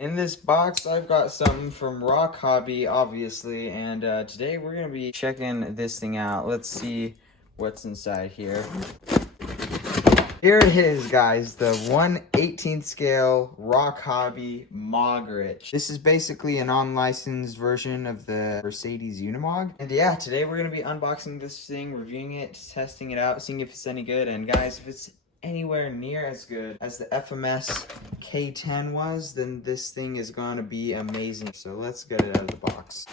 In this box, I've got something from ROCHobby, obviously, and today we're going to be checking this thing out. Let's see what's inside here. Here it is, guys, the 1/18 scale ROCHobby MOGRICH. This is basically an unlicensed version of the Mercedes Unimog. And yeah, today we're going to be unboxing this thing, reviewing it, testing it out, seeing if it's any good. And guys, if it's anywhere near as good as the FMS K10 was, then this thing is going to be amazing. So let's get it out of the box.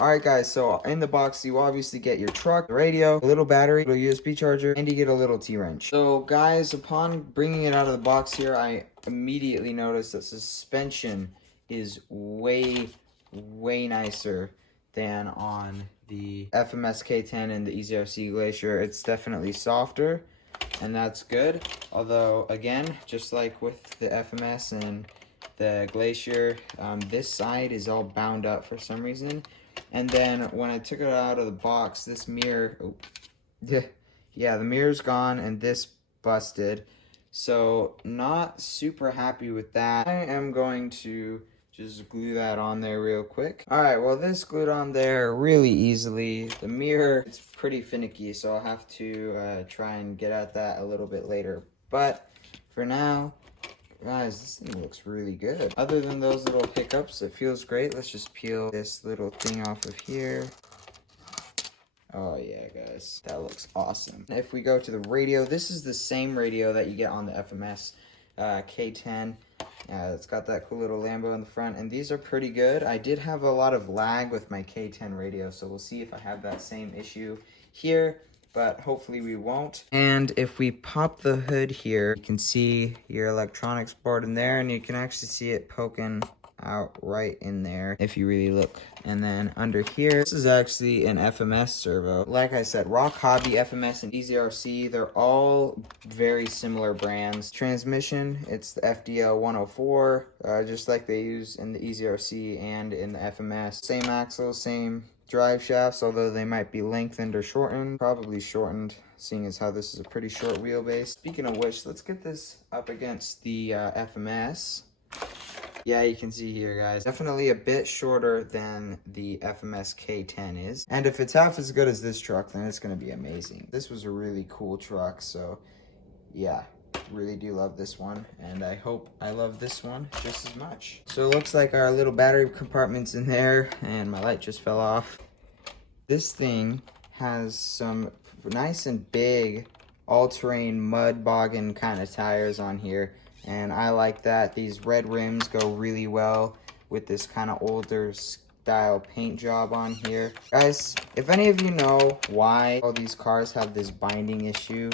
Alright guys, so in the box you obviously get your truck, the radio, a little battery, a little USB charger, and you get a little T-wrench. So guys, upon bringing it out of the box here, I immediately noticed that suspension is way nicer than on the FMS K10 and the EZRC Glacier. It's definitely softer, and that's good. Although, again, just like with the FMS and the Glacier, this side is all bound up for some reason. And then when I took it out of the box, this mirror, yeah, the mirror's gone and this busted. So not super happy with that. I am going to just glue that on there real quick. All right, well, this glued on there really easily. The mirror, it's pretty finicky, so I'll have to try and get at that a little bit later. But for now, guys, this thing looks really good. Other than those little hiccups, it feels great. Let's just peel this little thing off of here. Oh yeah, guys, that looks awesome. If we go to the radio, this is the same radio that you get on the FMS K10. It's got that cool little Lambo in the front, and these are pretty good. I did have a lot of lag with my K10 radio, so we'll see if I have that same issue here, but hopefully we won't. And if we pop the hood here, you can see your electronics board in there, and you can actually see it poking out right in there if you really look. And then under here, this is actually an FMS servo. Like I said, ROCHobby, FMS, and EZRC, they're all very similar brands. Transmission, it's the FDL 104, just like they use in the EZRC and in the FMS. Same axle, same drive shafts, although they might be lengthened or shortened. Probably shortened, seeing as how this is a pretty short wheelbase. Speaking of which, let's get this up against the FMS. Yeah, you can see here, guys, definitely a bit shorter than the FMS K10 is. And if it's half as good as this truck, then it's going to be amazing. This was a really cool truck, so yeah, really do love this one. And I hope I love this one just as much. So it looks like our little battery compartment's in there, and my light just fell off. This thing has some nice and big all-terrain mud boggin kind of tires on here. And I like that. These red rims go really well with this kind of older style paint job on here. Guys, if any of you know why all these cars have this binding issue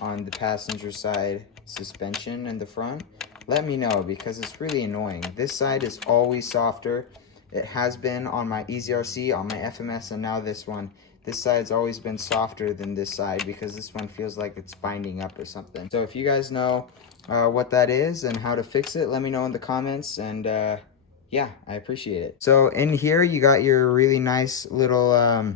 on the passenger side suspension in the front, let me know, because it's really annoying. This side is always softer. It has been on my EZRC, on my FMS, and now this one. This side's always been softer than this side because this one feels like it's binding up or something. So if you guys know what that is and how to fix it, let me know in the comments, and yeah, I appreciate it. So in here you got your really nice little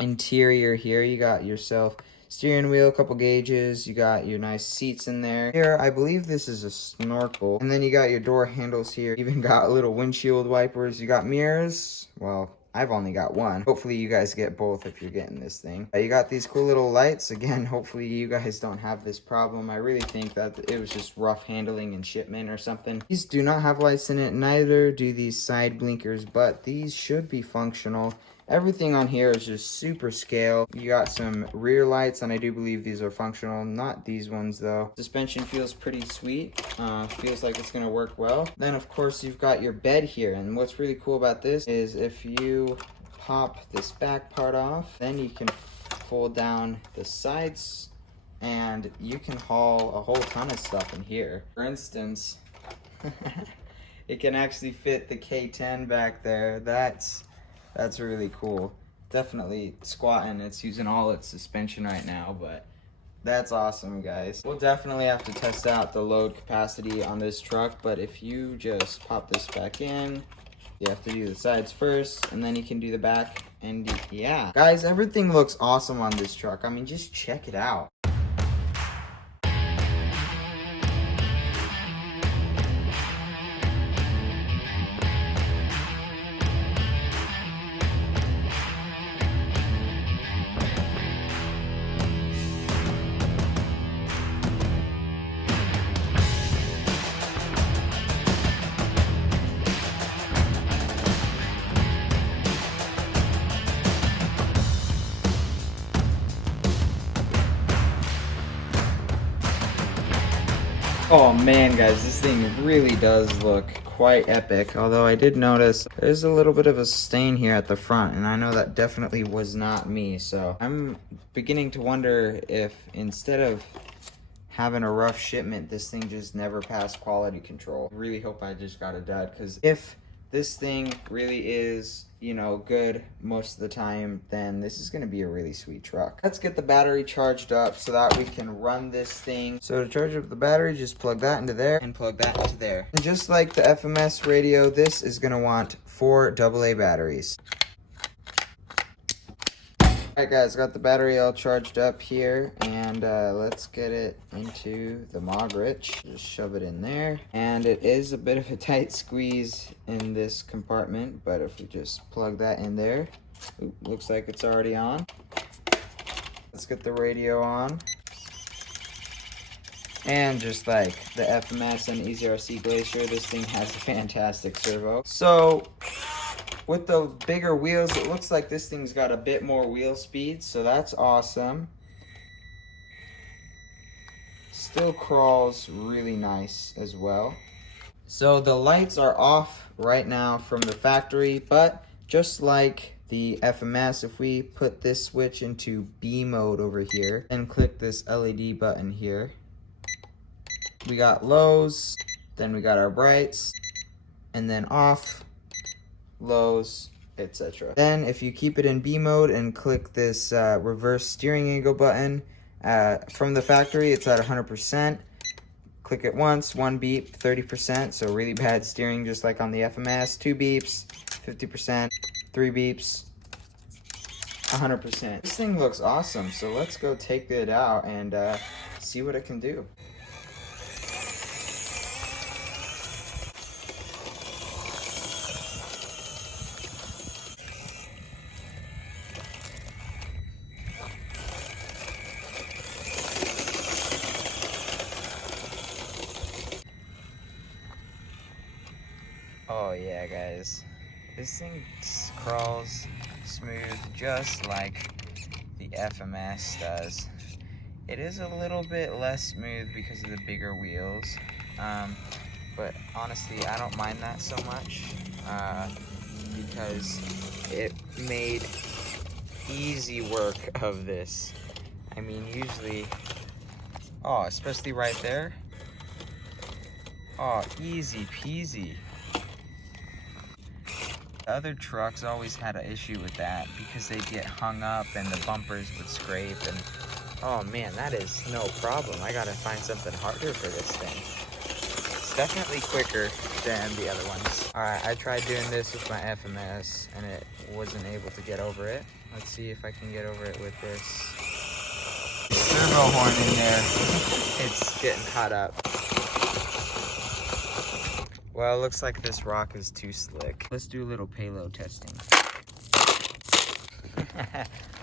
interior here. You got yourself steering wheel, a couple gauges, you got your nice seats in there. Here, I believe this is a snorkel. And then you got your door handles here. Even got little windshield wipers. You got mirrors. Well, I've only got one. Hopefully you guys get both if you're getting this thing. You got these cool little lights. Again, hopefully you guys don't have this problem. I really think that it was just rough handling and shipment or something. These do not have lights in it. Neither do these side blinkers, but these should be functional. Everything on here is just super scale. You got some rear lights, and I do believe these are functional. Not these ones, though. Suspension feels pretty sweet. Feels like it's going to work well. Then, of course, you've got your bed here. And what's really cool about this is if you pop this back part off, then you can fold down the sides, and you can haul a whole ton of stuff in here. For instance, it can actually fit the K10 back there. That's really cool. Definitely squatting. It's using all its suspension right now, but that's awesome, guys. We'll definitely have to test out the load capacity on this truck, but if you just pop this back in, you have to do the sides first, and then you can do the back, and yeah. Guys, everything looks awesome on this truck. I mean, just check it out. Oh man, guys, this thing really does look quite epic. Although I did notice there's a little bit of a stain here at the front, and I know that definitely was not me. So I'm beginning to wonder if instead of having a rough shipment, this thing just never passed quality control. I really hope I just got a dud, because if this thing really is, you know, good most of the time, then this is gonna be a really sweet truck. Let's get the battery charged up so that we can run this thing. So to charge up the battery, just plug that into there and plug that into there. And just like the FMS radio, this is gonna want 4 AA batteries. Alright guys, got the battery all charged up here, and let's get it into the MOGRICH. Just shove it in there. And it is a bit of a tight squeeze in this compartment, but if we just plug that in there, ooh, looks like it's already on. Let's get the radio on. And just like the FMS and EZRC Glacier, this thing has a fantastic servo. So with the bigger wheels, it looks like this thing's got a bit more wheel speed, so that's awesome. Still crawls really nice as well. So the lights are off right now from the factory, but just like the FMS, if we put this switch into B mode over here and click this LED button here, we got lows, then we got our brights, and then off, lows, etc. Then if you keep it in B mode and click this reverse steering angle button, from the factory it's at 100%. Click it once, 1 beep, 30%, so really bad steering just like on the FMS. 2 beeps, 50%, 3 beeps, 100%. This thing looks awesome, so let's go take it out and see what it can do. Oh yeah, guys, this thing crawls smooth just like the FMS does. It is a little bit less smooth because of the bigger wheels, but honestly I don't mind that so much because it made easy work of this. I mean, usually, oh, especially right there, oh, easy peasy. The other trucks always had an issue with that because they'd get hung up and the bumpers would scrape, and oh man, that is no problem. I gotta find something harder for this thing. It's definitely quicker than the other ones. Alright, I tried doing this with my FMS and it wasn't able to get over it. Let's see if I can get over it with this servo horn in there. It's getting hot up. Well, it looks like this rock is too slick. Let's do a little payload testing.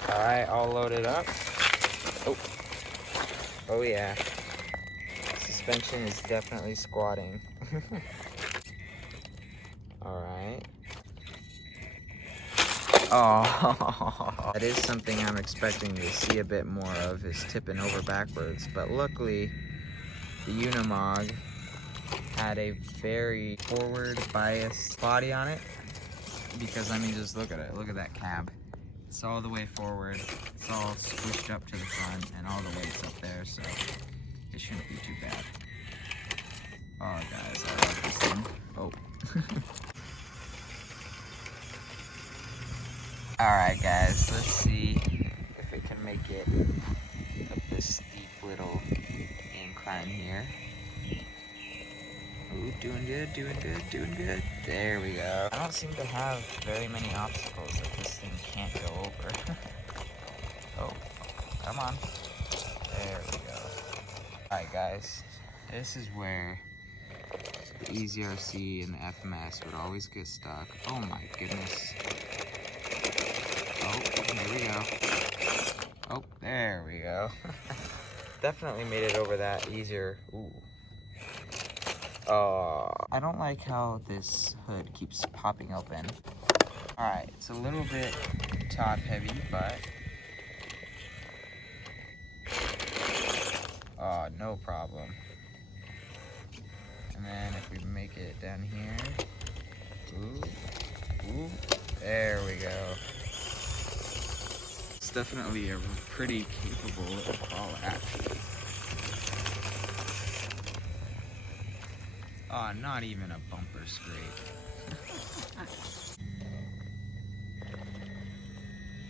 Alright, all loaded up. Oh. Oh yeah. Suspension is definitely squatting. Alright. Oh, that is something I'm expecting to see a bit more of, is tipping over backwards. But luckily, the unimog had a very forward biased body on it, because I mean, just look at it. Look at that cab. It's all the way forward. It's all squished up to the front, and all the weight's up there, so it shouldn't be too bad. Oh, guys, I love this thing. Oh. Alright, guys, let's see if it can make it up this steep little incline here. Ooh, doing good, doing good, doing good. There we go. I don't seem to have very many obstacles that this thing can't go over. Oh, come on. There we go. Alright, guys, this is where the EZRC and the FMS would always get stuck. Oh my goodness. Oh, here we go. Oh, there we go. Definitely made it over that easier. Ooh. Oh, I don't like how this hood keeps popping open. Alright, it's a little bit top heavy, but oh, no problem. And then if we make it down here, ooh, ooh, there we go. It's definitely a pretty capable little crawler, actually. Oh, not even a bumper scrape.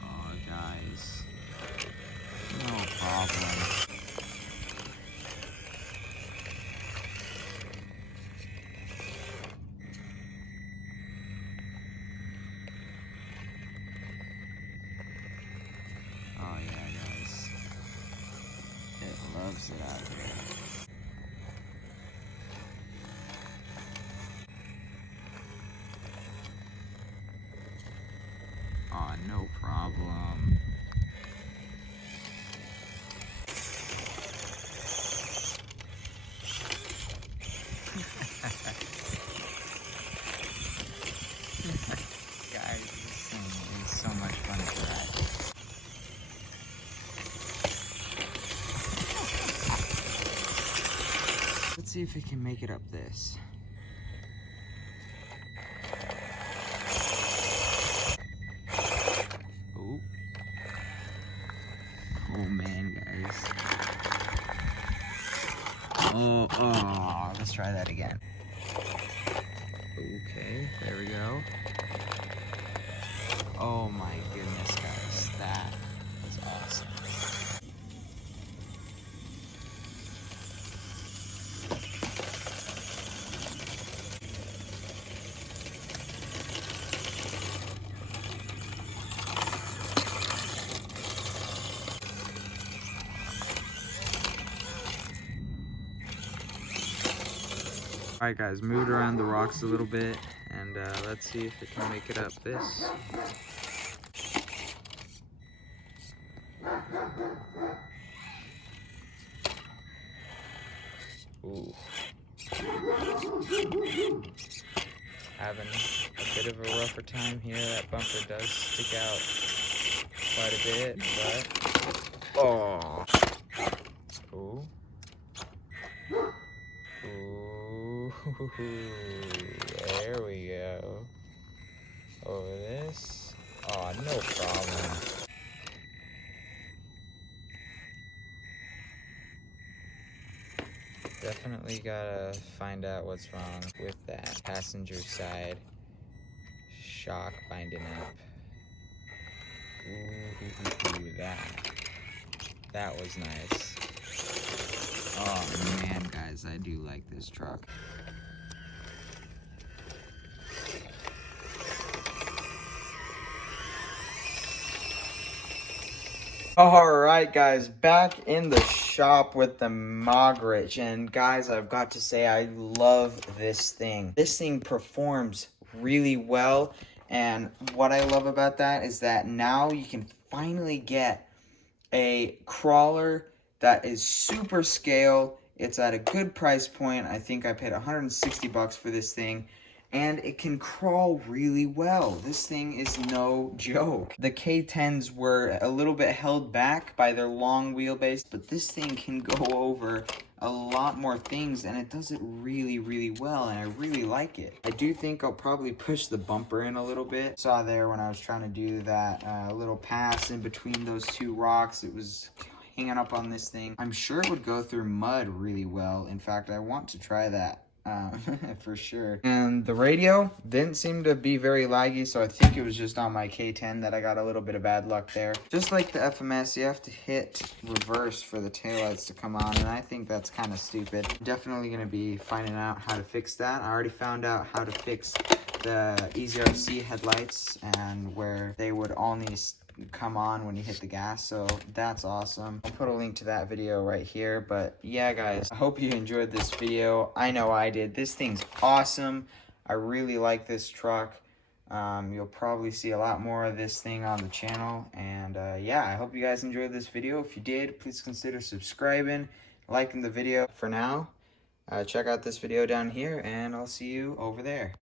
Oh, guys, no problem. Oh yeah, guys. It loves it out here. Oh, no problem. Guys, this thing is so much fun to ride. Let's see if we can make it up this. Oh. Oh man, guys. Oh, let's try that again. Okay, there we go. Oh my goodness, guys, that was awesome. Alright guys, moved around the rocks a little bit, and let's see if we can make it up this. Ooh. Having a bit of a rougher time here. That bumper does stick out quite a bit, but oh. Ooh. Ooh. There we go. Over this. Oh, no problem. Definitely gotta find out what's wrong with that passenger side shock binding up. Ooh, that was nice. Oh man, guys, I do like this truck. Alright guys, back in the shop with the Mogrich, and guys, I've got to say I love this thing. This thing performs really well, and what I love about that is that now you can finally get a crawler that is super scale. It's at a good price point. I think I paid 160 bucks for this thing. And it can crawl really well. This thing is no joke. The K10s were a little bit held back by their long wheelbase, but this thing can go over a lot more things, and it does it really, really well, and I really like it. I do think I'll probably push the bumper in a little bit. Saw there when I was trying to do that little pass in between those two rocks, it was hanging up on this thing. I'm sure it would go through mud really well. In fact, I want to try that. For sure. And the radio didn't seem to be very laggy, so I think it was just on my K10 that I got a little bit of bad luck there. Just like the FMS, you have to hit reverse for the taillights to come on, and I think that's kind of stupid. I'm definitely going to be finding out how to fix that. I already found out how to fix the EZRC headlights and where they would only come on when you hit the gas, so that's awesome. I'll put a link to that video right here. But yeah guys, I hope you enjoyed this video. I know I did. This thing's awesome. I really like this truck. You'll probably see a lot more of this thing on the channel, and yeah, I hope you guys enjoyed this video. If you did, please consider subscribing, liking the video. For now, check out this video down here, and I'll see you over there.